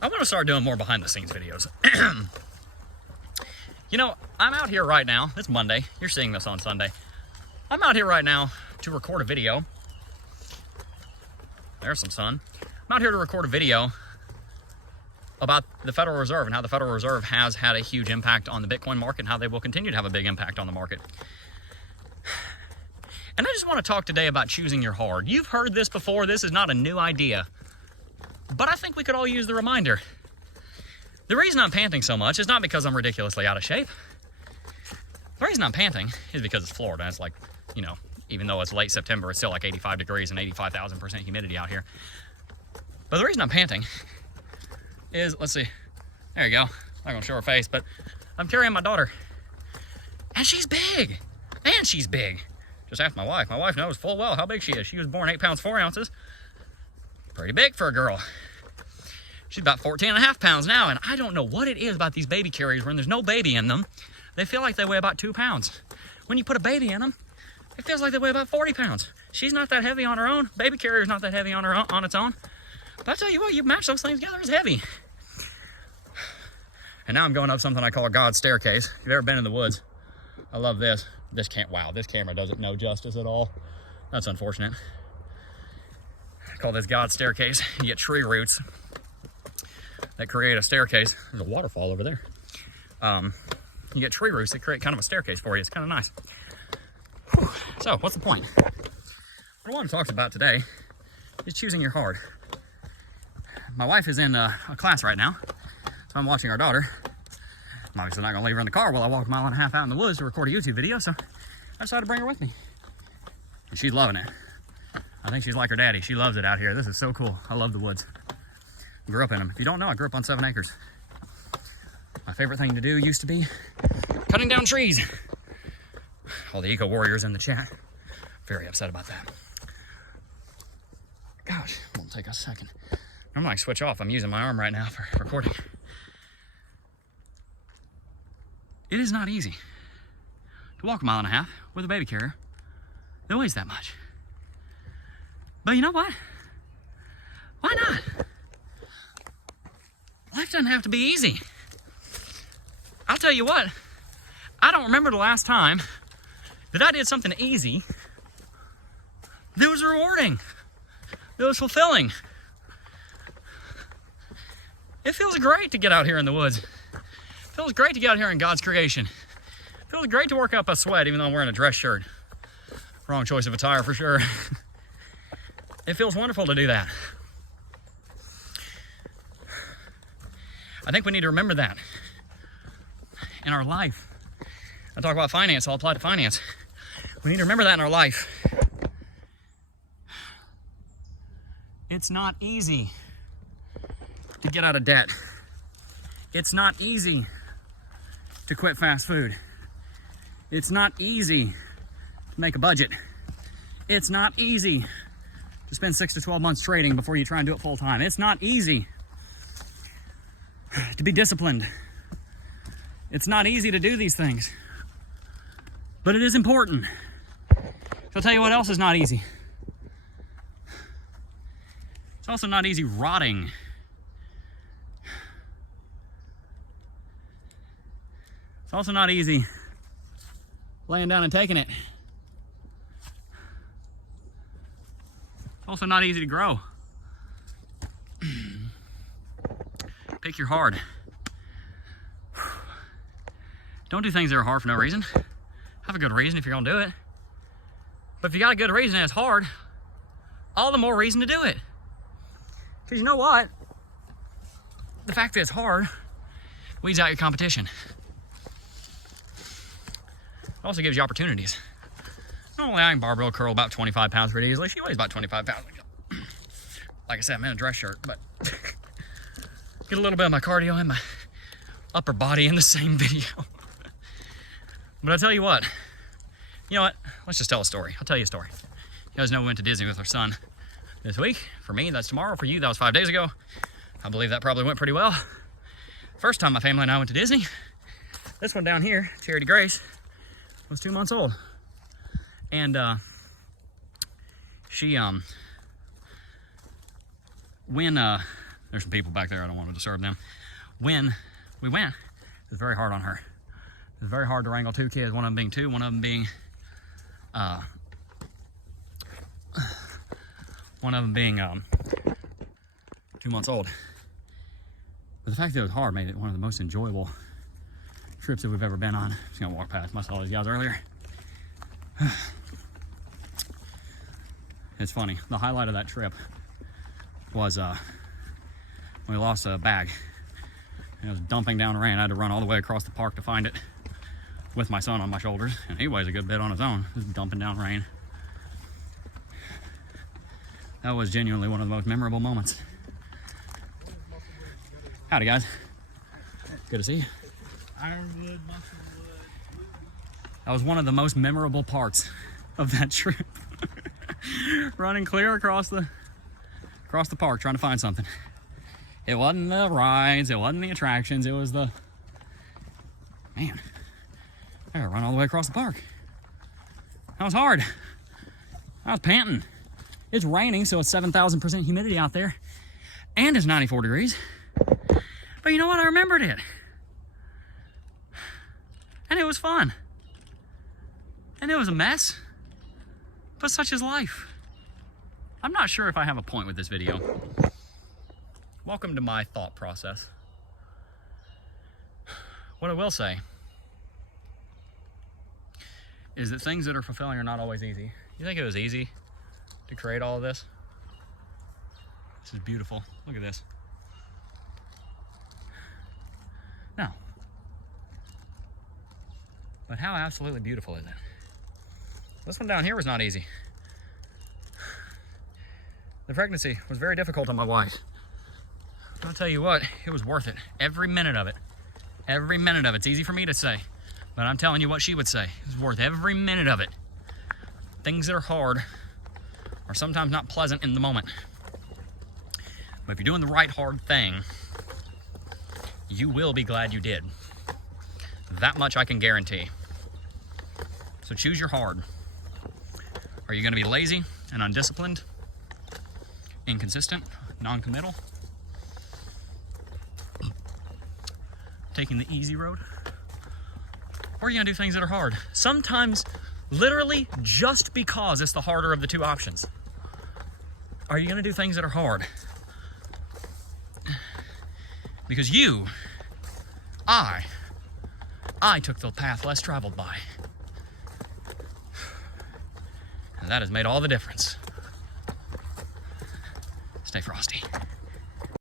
I want to start doing more behind the scenes videos. You know, I'm out here right now. It's Monday. You're seeing this on Sunday. I'm out here right now to record a video. There's some sun. I'm out here to record a video about the Federal Reserve and how the Federal Reserve has had a huge impact on the Bitcoin market and how they will continue to have a big impact on the market. And I just want to talk today about choosing your hard. You've heard this before. This is not a new idea. But I think we could all use the reminder. The reason I'm panting so much is not because I'm ridiculously out of shape. The reason I'm panting is because it's Florida. It's like, you know, even though it's late September, it's still like 85 degrees and 85,000% humidity out here. But the reason I'm panting is, let's see, there you go. I'm not gonna show her face, but I'm carrying my daughter. And she's big. Man, she's big. Just ask my wife. My wife knows full well how big she is. She was born 8 pounds, 4 ounces. Pretty big for a girl. She's about 14 and a half pounds now, and I don't know what it is about these baby carriers when there's no baby in them. They feel like they weigh about 2 pounds. When you put a baby in them, it feels like they weigh about 40 pounds. She's not that heavy on her own. Baby carrier's not that heavy on her own, on its own. But I tell you what, you match those things together, it's heavy. And now I'm going up something I call God's staircase. If you've ever been in the woods, I love this. Wow, this camera doesn't know justice at all. That's unfortunate. I call this God's staircase. You get tree roots that create a staircase. There's a waterfall over there. You get tree roots that create kind of a staircase for you. It's kind of nice. Whew. So, what's the point? What I want to talk about today is choosing your hard. My wife is in a class right now, so I'm watching our daughter. I'm obviously not going to leave her in the car while I walk a mile and a half out in the woods to record a YouTube video, so I decided to bring her with me. And she's loving it. I think she's like her daddy. She loves it out here. This is so cool. I love the woods. I grew up in them. If you don't know, I grew up on 7 acres. My favorite thing to do used to be cutting down trees. All the eco warriors in the chat, very upset about that. Gosh, it won't take a second. I'm gonna switch off. I'm using my arm right now for recording. It is not easy to walk a mile and a half with a baby carrier that weighs that much. But you know what? Why not? Life doesn't have to be easy. I'll tell you what, I don't remember the last time that I did something easy that was rewarding, that was fulfilling. It feels great to get out here in the woods. It feels great to get out here in God's creation. It feels great to work up a sweat even though I'm wearing a dress shirt. Wrong choice of attire for sure. It feels wonderful to do that. I think we need to remember that in our life. I talk about finance, I'll apply to finance. We need to remember that in our life. It's not easy to get out of debt. It's not easy to quit fast food. It's not easy to make a budget. It's not easy to spend 6 to 12 months trading before you try and do it full time. It's not easy to be disciplined. It's not easy to do these things, but it is important. So I'll tell you what else is not easy. It's also not easy rotting. It's also not easy laying down and taking it. It's also not easy to grow. Pick your hard. Don't do things that are hard for no reason. Have a good reason if you're gonna do it. But if you got a good reason and it's hard, all the more reason to do it. Because you know what? The fact that it's hard weeds out your competition. It also gives you opportunities. Normally I can barbell curl about 25 pounds pretty easily. She weighs about 25 pounds. Like I said, I'm in a dress shirt, but get a little bit of my cardio and my upper body in the same video. But I'll tell you what, let's just tell a story. I'll tell you a story. You guys know we went to Disney with our son this week. For me, that's tomorrow. For you, that was 5 days ago. I believe that probably went pretty well. First time my family and I went to Disney. This one down here, Charity Grace, was 2 months old. And when There's some people back there. I don't want to disturb them. When we went, it was very hard on her. It was very hard to wrangle two kids, one of them being 2, one of them being 2 months old. But the fact that it was hard made it one of the most enjoyable trips that we've ever been on. I'm just gonna walk past. I saw these guys earlier. It's funny. The highlight of that trip was when we lost a bag. It was dumping down rain. I had to run all the way across the park to find it with my son on my shoulders, and he weighs a good bit on his own. Just dumping down rain. That was genuinely one of the most memorable moments. Howdy, guys. Good to see you. Ironwood, Musclewood. That was one of the most memorable parts of that trip. Running clear across the park trying to find something. It wasn't the rides, it wasn't the attractions, it was the... Man, I gotta run all the way across the park. That was hard. I was panting. It's raining, so it's 7,000% humidity out there. And it's 94 degrees. But you know what? I remembered it. And it was fun. And it was a mess. But such is life. I'm not sure if I have a point with this video. Welcome to my thought process. What I will say is that things that are fulfilling are not always easy. You think it was easy to create all of this? This is beautiful. Look at this. No. But how absolutely beautiful is it? This one down here was not easy. The pregnancy was very difficult on my wife. I'll tell you what, it was worth it. Every minute of it. Every minute of it. It's easy for me to say, but I'm telling you what she would say. It was worth every minute of it. Things that are hard are sometimes not pleasant in the moment. But if you're doing the right hard thing, you will be glad you did. That much I can guarantee. So choose your hard. Are you going to be lazy and undisciplined, inconsistent, non-committal, taking the easy road? Or are you going to do things that are hard? Sometimes, literally, just because it's the harder of the two options. Are you going to do things that are hard? Because I took the path less traveled by. And that has made all the difference. Stay frosty.